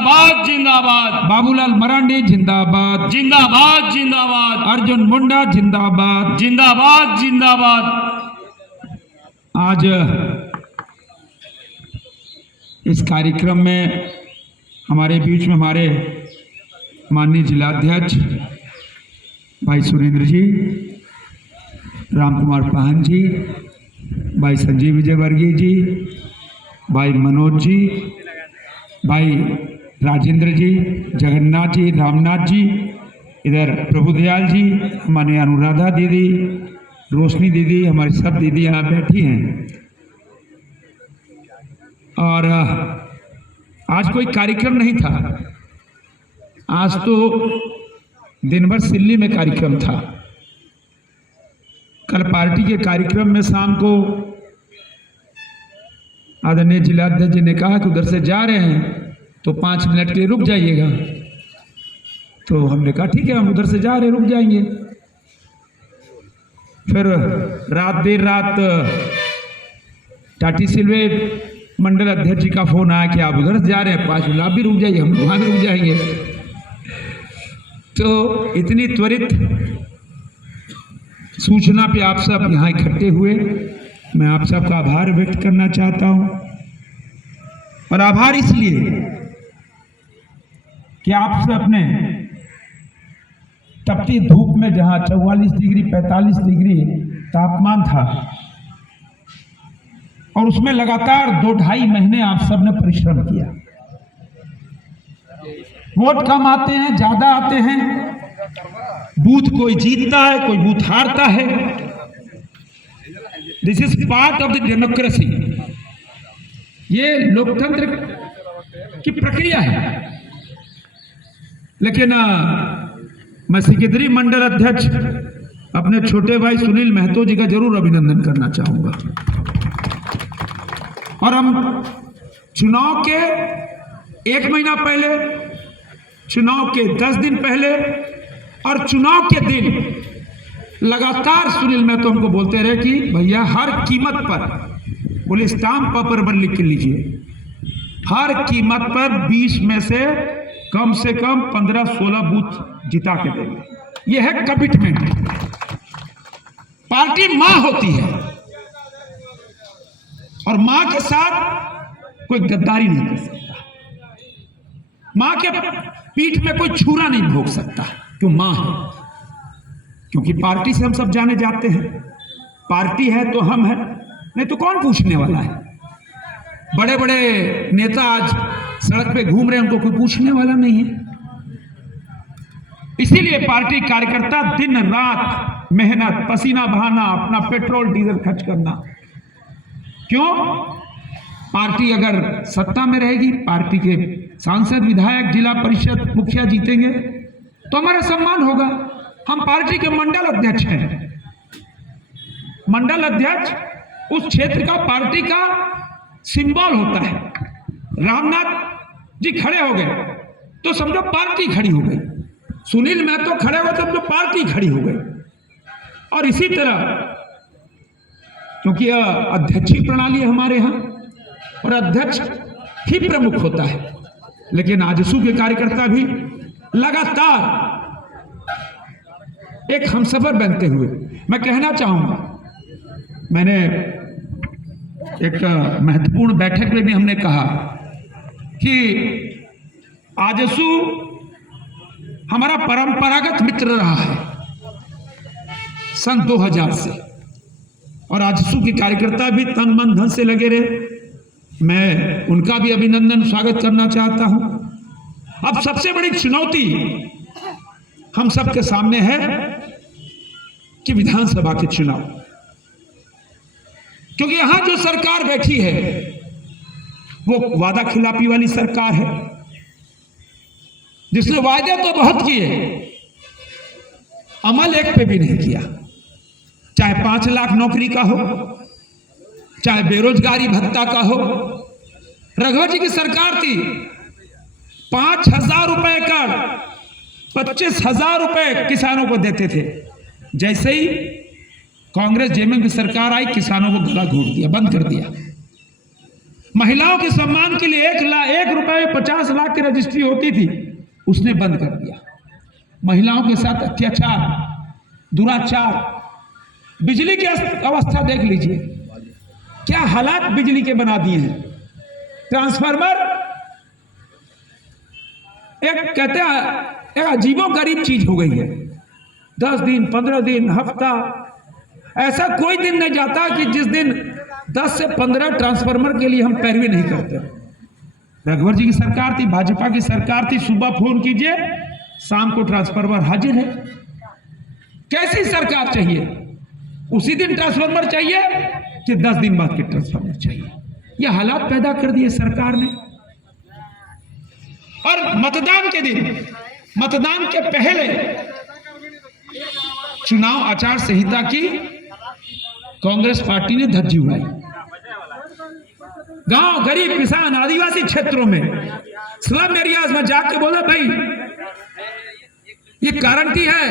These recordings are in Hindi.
जिंदाबाद जिंदाबाद, बाबूलाल मरांडी जिंदाबाद, जिंदाबाद जिंदाबाद, अर्जुन मुंडा जिंदाबाद, जिंदाबाद जिंदाबाद। आज इस कार्यक्रम में हमारे बीच में हमारे माननीय जिलाध्यक्ष भाई सुरेंद्र जी, राम कुमार पाहन जी, भाई संजीव विजयवर्गीय जी, भाई मनोज जी, भाई राजेंद्र जी, जगन्नाथ जी, रामनाथ जी, इधर प्रभुदयाल जी, हमारे अनुराधा दीदी, रोशनी दीदी, हमारी सब दीदी यहाँ बैठी हैं। और आज कोई कार्यक्रम नहीं था, आज तो दिन भर सिल्ली में कार्यक्रम था। कल पार्टी के कार्यक्रम में शाम को आदरणीय जिलाध्यक्ष जी ने कहा कि उधर से जा रहे हैं तो 5 मिनट के लिए रुक जाइएगा। तो हमने कहा ठीक है, हम उधर से जा रहे हैं, रुक जाएंगे। फिर देर रात टाटी सिल्वे मंडल अध्यक्ष जी का फोन आया कि आप उधर से जा रहे हैं, 5 मिनट आप भी रुक जाइए, हम वहाँ भी रुक जाएंगे। तो इतनी त्वरित सूचना पे आप सब यहाँ इकट्ठे हुए, मैं आप सबका आभार व्यक्त करना चाहता हूँ। और आभार इसलिए कि आप सब अपने तपती धूप में, जहाँ 44 डिग्री 45 डिग्री तापमान था, और उसमें लगातार 2-2.5 महीने आप सब ने परिश्रम किया। वोट कम आते हैं, ज्यादा आते हैं, बूथ कोई जीतता है, कोई बूथ हारता है। This is part of the democracy. ये लोकतंत्र की प्रक्रिया है। लेकिन मैं सिकिदरी मंडल अध्यक्ष अपने छोटे भाई सुनील महतो जी का जरूर अभिनंदन करना चाहूंगा। और हम चुनाव के 1 महीना पहले, चुनाव के 10 दिन पहले और चुनाव के दिन लगातार सुनील महतो हमको बोलते रहे कि भैया हर कीमत पर, बोले स्टाम्प पेपर पर लिख के लीजिए, हर कीमत पर 20 में से कम 15-16 बूथ जिता के देंगे। यह है कमिटमेंट। पार्टी मां होती है और मां के साथ कोई गद्दारी नहीं कर सकता। मां के पीठ में कोई छुरा नहीं भोग सकता, क्यों? मां है। क्योंकि पार्टी से हम सब जाने जाते हैं, पार्टी है तो हम हैं, नहीं तो कौन पूछने वाला है। बड़े बड़े नेता आज सड़क पे घूम रहे हैं, उनको कोई पूछने वाला नहीं है। इसीलिए पार्टी कार्यकर्ता दिन रात मेहनत, पसीना बहाना, अपना पेट्रोल डीजल खर्च करना। क्यों? पार्टी अगर सत्ता में रहेगी, पार्टी के सांसद, विधायक, जिला परिषद मुखिया जीतेंगे तो हमारा सम्मान होगा। हम पार्टी के मंडल अध्यक्ष हैं। मंडल अध्यक्ष उस क्षेत्र का, पार्टी का सिंबल होता है। रामनाथ जी खड़े हो गए तो समझो पार्टी खड़ी हो गई, सुनील महतो खड़े हुए तो समझो पार्टी खड़ी हो गई। और इसी तरह, क्योंकि अध्यक्षीय प्रणाली है हमारे यहाँ और अध्यक्ष ही प्रमुख होता है, लेकिन आजसू के कार्यकर्ता भी लगातार एक हमसफर बनते हुए, मैं कहना चाहूंगा, मैंने एक महत्वपूर्ण बैठक में भी हमने कहा कि आजसू हमारा परंपरागत मित्र रहा है सन 2000 से, और आजसू के कार्यकर्ता भी तन मन धन से लगे रहे। मैं उनका भी अभिनंदन, स्वागत करना चाहता हूं। अब सबसे बड़ी चुनौती हम सबके सामने है कि विधानसभा के चुनाव, क्योंकि यहां जो सरकार बैठी है वो वादा खिलाफी वाली सरकार है, जिसने वायदे तो बहुत किए, अमल एक पे भी नहीं किया। चाहे 5 लाख नौकरी का हो, चाहे बेरोजगारी भत्ता का हो। रघुवर जी की सरकार थी, 5,000 रुपए का 25,000 रुपए किसानों को देते थे। जैसे ही कांग्रेस जेएमएम की सरकार आई, किसानों को गला घोट दिया, बंद कर दिया। महिलाओं के सम्मान के लिए 1 रुपए में 50 लाख की रजिस्ट्री होती थी, उसने बंद कर दिया। महिलाओं के साथ अत्याचार, दुराचार, बिजली की अवस्था देख लीजिए, क्या हालात बिजली के बना दिए हैं। ट्रांसफार्मर एक कहते हैं एक अजीबोगरीब चीज हो गई है। 10 दिन, 15 दिन, हफ्ता, ऐसा कोई दिन नहीं जाता कि जिस दिन 10 से 15 ट्रांसफार्मर के लिए हम पैरवी नहीं करते। रघुवर जी की सरकार थी, भाजपा की सरकार थी, सुबह फोन कीजिए, शाम को ट्रांसफार्मर हाजिर है। कैसी सरकार चाहिए? उसी दिन ट्रांसफार्मर चाहिए कि 10 दिन बाद के ट्रांसफार्मर चाहिए? यह हालात पैदा कर दिए सरकार ने। और मतदान के दिन, मतदान के पहले चुनाव आचार संहिता की कांग्रेस पार्टी ने धज्जी उड़ाई। गांव, गरीब, किसान, आदिवासी क्षेत्रों में, स्लम एरियाज में जाके बोला भाई ये गारंटी है,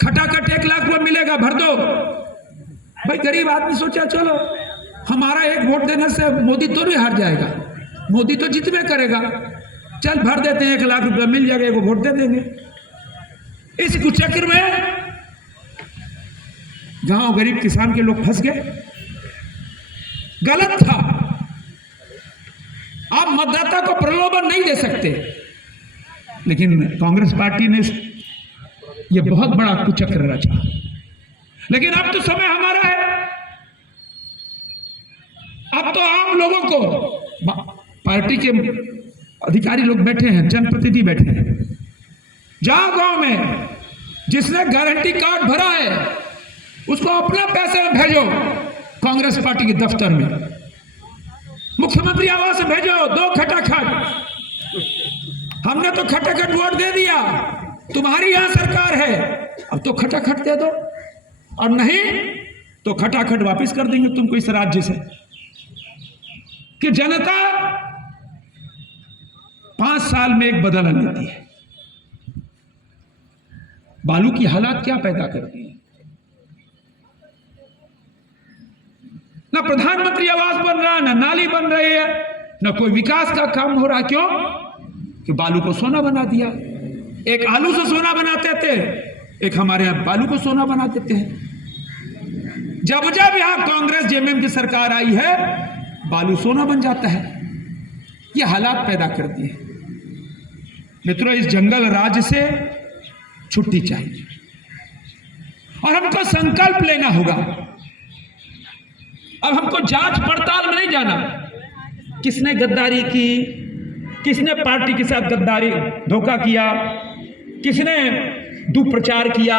खटाखट 1 लाख रुपया मिलेगा, भर दो। भाई गरीब आदमी सोचा चलो हमारा 1 वोट देने से मोदी तो नहीं हार जाएगा, मोदी तो जीतने करेगा, चल भर देते हैं, 1 लाख रुपया मिल जाएगा, 1 वोट दे देंगे। इस कुचक्र में गांव, गरीब, किसान के लोग फंस गए। गलत था। आप मतदाता को प्रलोभन नहीं दे सकते, लेकिन कांग्रेस पार्टी ने यह बहुत बड़ा कुचक्र रचा। लेकिन अब तो समय हमारा है। अब तो आम लोगों को, पार्टी के अधिकारी लोग बैठे हैं, जनप्रतिनिधि बैठे हैं, जाओ गांव में जिसने गारंटी कार्ड भरा है उसको अपना पैसे में भेजो कांग्रेस पार्टी के दफ्तर में, मुख्यमंत्री आवास में भेजो, 2 खटाखट। हमने तो खटाखट वोट दे दिया, तुम्हारी यहां सरकार है, अब तो खटाखट दे दो, और नहीं तो खटाखट वापस कर देंगे तुमको इस राज्य से। कि जनता 5 साल में एक बदला लेती है। बालू की हालात क्या पैदा करती है? ना प्रधानमंत्री आवास बन रहा है, ना नाली बन रही है, ना कोई विकास का काम हो रहा। क्यों? कि बालू को सोना बना दिया। एक आलू से सोना बनाते थे, एक हमारे यहां बालू को सोना बना देते हैं। जब जब यहां कांग्रेस जेएमएम की सरकार आई है, बालू सोना बन जाता है। यह हालात पैदा करती है। मित्रों, इस जंगल राज से छुट्टी चाहिए और हमको संकल्प लेना होगा। अब हमको जांच पड़ताल में नहीं जाना, किसने गद्दारी की, किसने पार्टी के साथ गद्दारी धोखा किया, किसने दुष्प्रचार किया,